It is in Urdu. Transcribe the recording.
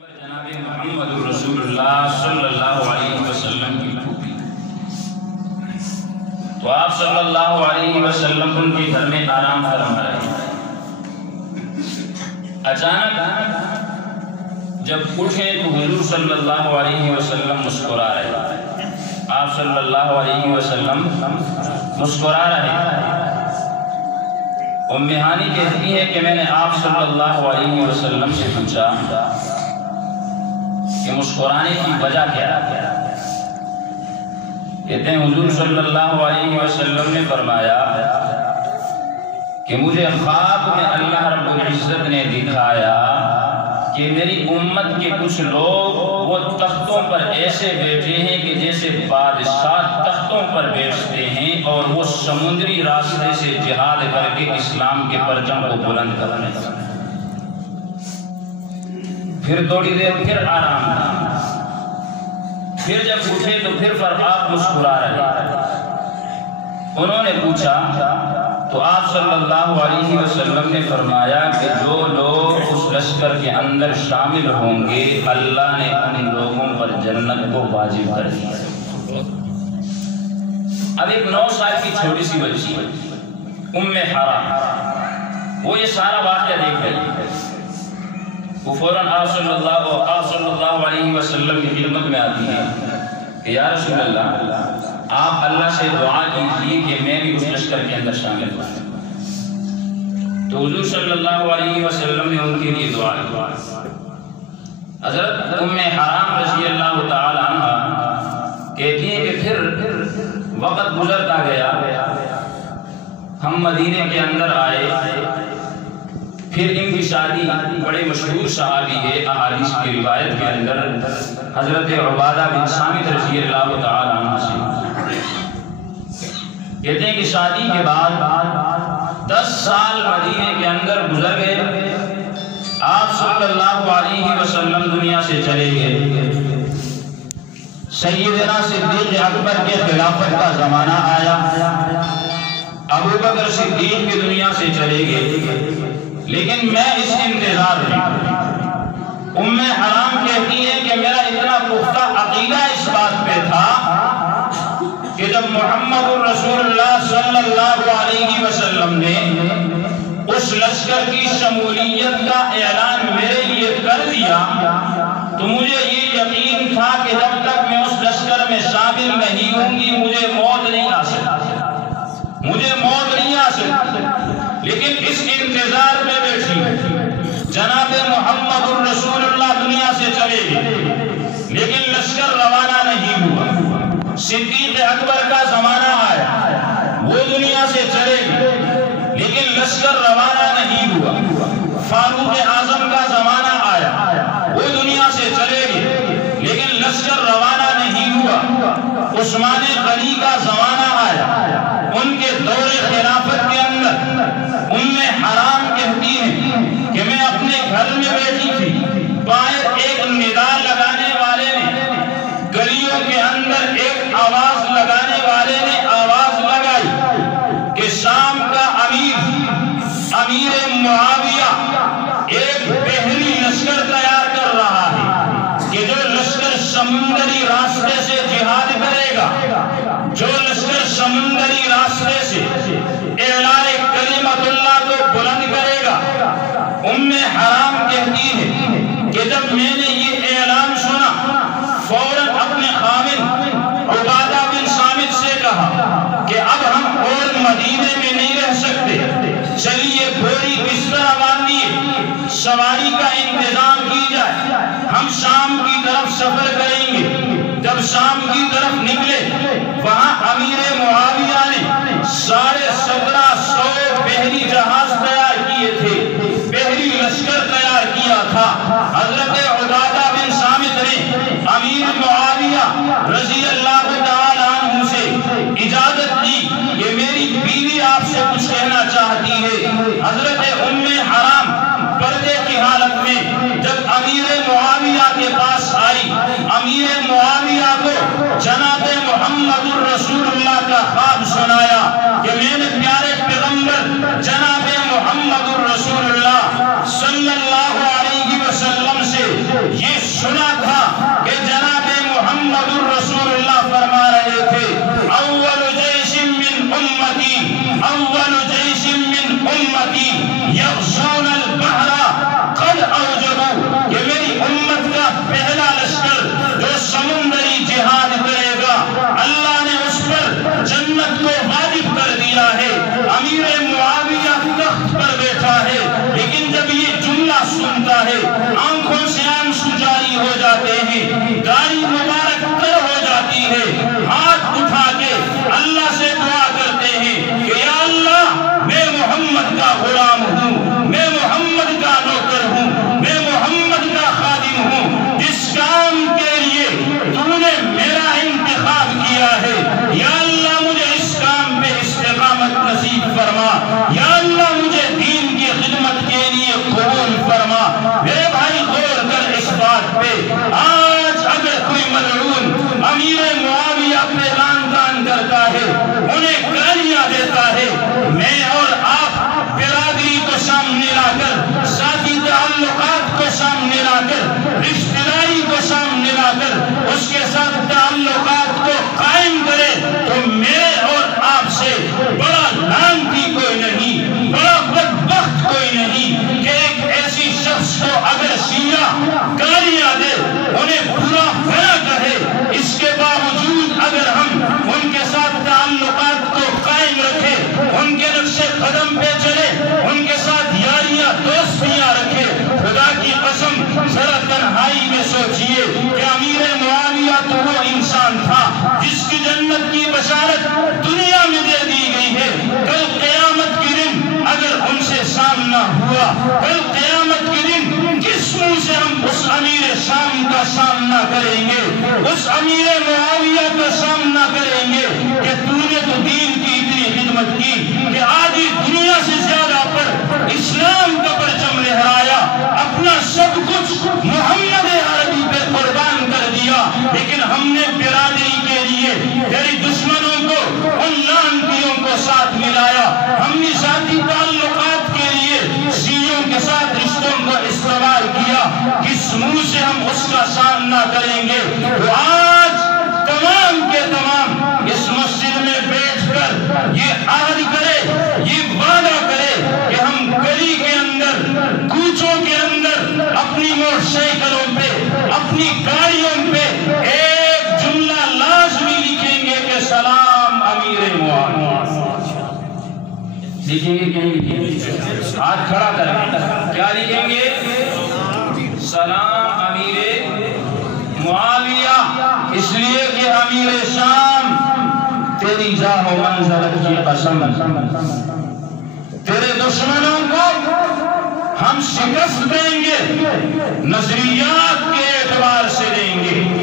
جناب محمد رسول اللہ صلی اللہ علیہ وسلم کی پھوپھی، تو آپ صلی اللہ علیہ وسلم ان کے گھر میں آرام فرما رہے ہیں۔ اچانک جب اٹھے تو حضور صلی اللہ علیہ وسلم مسکرا رہے ہیں۔ آپ صلی اللہ علیہ وسلم مسکرا رہے ہیں۔ ام ہانی کہتی ہے کہ میں نے آپ صلی اللہ علیہ وسلم سے پوچھا کہ مسکرانے کی وجہ کیا ہے؟ کہتے ہیں حضور صلی اللہ علیہ وسلم نے فرمایا کہ مجھے خواب میں اللہ رب العزت نے دکھایا کہ میری امت کے کچھ لوگ وہ تختوں پر ایسے بیٹھے ہیں کہ جیسے بادشاہ تختوں پر بیٹھتے ہیں، اور وہ سمندری راستے سے جہاد کر کے اسلام کے پرچم کو بلند کرنے لگے۔ پھر تھوڑی دیر پھر آرام تھا، پھر جب اٹھے تو پھر آپ مسکرا رہے۔ انہوں نے پوچھا تو آپ صلی اللہ علیہ وسلم نے فرمایا کہ جو لوگ اس لشکر کے اندر شامل ہوں گے اللہ نے ان لوگوں پر جنت کو واجب کر دیا۔ اب ایک 9 سال کی چھوٹی سی بچی ام حرام، وہ یہ سارا واقعہ دیکھ رہی ہے۔ وہ فوراً آپ صلی اللہ علیہ وسلم کی خدمت میں آتی ہے کہ یا رسول اللہ، آپ اللہ سے دعا کیجیے کہ میں بھی اس لشکر کے اندر شامل ہوں۔ تو حضور صلی اللہ علیہ وسلم نے ان کے لیے دعا کی۔ حضرت ام حرام رضی اللہ تعالی عنہ کہتی ہے کہ پھر وقت گزرتا گیا، ہم مدینے کے اندر آئے، پھر ان کی شادی بڑے مشہور صحابی ہے احادیث کی روایت کے اندر حضرت عبادہ بن صامت رضی اللہ تعالی عنہ سے کہتے ہیں کہ شادی کے بعد 10 سال مدینے کے اندر گزر گئے، آپ صلی اللہ علیہ وسلم دنیا سے چلے گئے۔ سیدنا صدیق اکبر کے خلافت کا زمانہ آیا، ابو بکر صدیق کی دنیا سے چلے گئے، لیکن میں اس انتظار میں۔ ام حرام کہتی ہے کہ میرا اتنا پختہ عقیدہ اس بات پہ تھا کہ جب محمد رسول اللہ صلی اللہ علیہ وسلم نے اس لشکر کی شمولیت کا اعلان میرے لیے کر دیا تو مجھے یہ یقین تھا کہ جب تک میں اس لشکر میں شامل نہیں ہوں گی مجھے موت نہیں آ سکتی، مجھے موت نہیں آ سکتی۔ لیکن اس انتظار میں بیٹھی جناب محمد الرسول اللہ دنیا سے چلے گئے، لیکن لشکر روانہ نہیں ہوا۔ صدیق اکبر کا زمانہ آیا، وہ دنیا سے چلے گئے، لیکن لشکر روانہ نہیں ہوا۔ فاروق اعظم کا زمانہ آیا، وہ دنیا سے چلے گئے، لیکن لشکر روانہ نہیں ہوا۔ عثمان غنی کا زمانہ آیا، ان کے دور خلافت کے اندر ام حرام کہتی ہے کہ میں اپنے گھر میں بیٹھی تھی، باہر ایک ندا لگانے والے نے، گلیوں کے اندر ایک آواز لگانے والے نے آواز لگائی کہ شام کا امیر معاویہ ایک بحری لشکر تیار کر رہا ہے کہ جو لشکر سمندری راستے سے جہاد کرے گا، جو لشکر سمندری راستے سے اعلان کلمت اللہ کو بلند کرے گا۔ ام حرام کہتی ہے کہ جب میں نے یہ اعلان سنا فوراً اپنے خاوند عبادہ بن صامت سے کہا کہ اب ہم اور مدینے میں نہیں رہ سکتے، چلیے بوری بستر باندھیے، سواری کا انتظام کی جائے، ہم شام کی طرف سفر کریں گے۔ جب شام کی طرف نکلے وہاں امیر معاویہ نے 1750 بحری جہاز تیار کیے تھے، بحری لشکر تیار کیا تھا۔ حضرت عبادہ بن صامت نے امیر معاویہ رضی اللہ تعالی عنہ سے اجازت دی کہ میری بیوی آپ سے کچھ کہنا چاہتی ہے۔ حضرت ام حرام پردے کی حالت میں جب امیر معاویہ کے پاس یہ سنا تھا کہ جناب محمد الرسول اللہ فرما رہے تھے اول جیش من امتی یغزون البحر قد اوجبوا، کہ میری امت کا پہلا لشکر جو سمندری جہاد کرے گا اللہ نے اس پر جنت کو واجب کر دیا ہے۔ امیر معاویہ تخت پر بیٹھا ہے، لیکن جب یہ جملہ سنتا ہے آنکھوں سے آنسو جاری ہو جاتے ہیں، داڑھی مبارک تر ہو جاتی ہے، ہاتھ اٹھا کے اللہ سے دعا کرتے ہیں کہ یا اللہ میں محمد کا غلام ہوں، میں محمد کا نوکر ہوں، میں محمد کا خادم ہوں، جس کام کے لیے تو نے میرا انتخاب کیا ہے یا اللہ مجھے اس کام پہ استقامت نصیب فرما، یا اللہ مجھے دین کی خدمت کے لیے قبول فرما۔ میرے بھائی غور کر اس بات پہ، آج اگر کوئی ملعون امیر معاویہ پہ لعن طعن کرتا ہے، انہیں گالیاں دیتا ہے، میں اور آپ برادری کو سامنے لا کر، ذاتی تعلقات کو سامنے لا کر، رشتہ داری کو سامنے لا کر اس کے ساتھ تعلقات کو قائم کرے تو میرے اور آپ سے بڑا لعنتی کوئی نہیں، بڑا بدبخت کوئی نہیں کہ ایک ایسی شخص کو اگر شیعہ گالیاں دے، انہیں برا بھلا کہے، اس کے باوجود اگر ہم ان کے ساتھ تعلقات کو قائم رکھے، ان کے نقش قدم پہ چلے، ان کے ساتھ یاریاں دوستیاں رکھے، خدا کی قسم ذرا تنہائی میں سوچئے کہ امیر معاویہ تو وہ انسان تھا جس کی جنت کی بشارت دنیا میں دے دی گئی ہے، کل قیامت کے دن اگر ان سے سامنا ہوا، کل قیامت کے دن کس منہ سے ہم اس امیر شام کا سامنا کریں گے، اس امیر معاویہ کا سامنا کریں گے کہ تو نے تو دین کی اتنی خدمت کی کہ آدھی دنیا سے زیادہ پر اسلام کا پرچم لہرایا، اپنا سب کچھ محمد عربی پہ قربان کر دیا، لیکن ہم نے برادری کے لیے تیری دشمنوں کو، ان لعنتیوں کو ساتھ ملایا، ہم نے ذاتی تعلقات کے لیے شیعوں کے ساتھ رشتوں کو استعمال کیا، کس منہ سے ہم اس کا سامنا کریں گے؟ تو آج تمام کے تمام اس مسجد میں بیٹھ کر یہ عہد کرے، یہ وعدہ کرے کہ ہم گلی کے اندر، کوچوں کے اندر، اپنی موٹر سائیکلوں پہ، اپنی گاڑیوں پہ ایک جملہ لازمی لکھیں گے کہ سلام امیر معاویہ۔ لکھیں گے کہ نہیں لکھیں گے؟ ہاتھ کھڑا کریں، کیا لکھیں گے؟ سلام امیر معاویہ، اس لیے کہ امیر شام تیری جاہ و منزلت کی قسم، تیرے دشمنوں کو ہم شکست دیں گے، نظریات کے اعتبار سے دیں گے،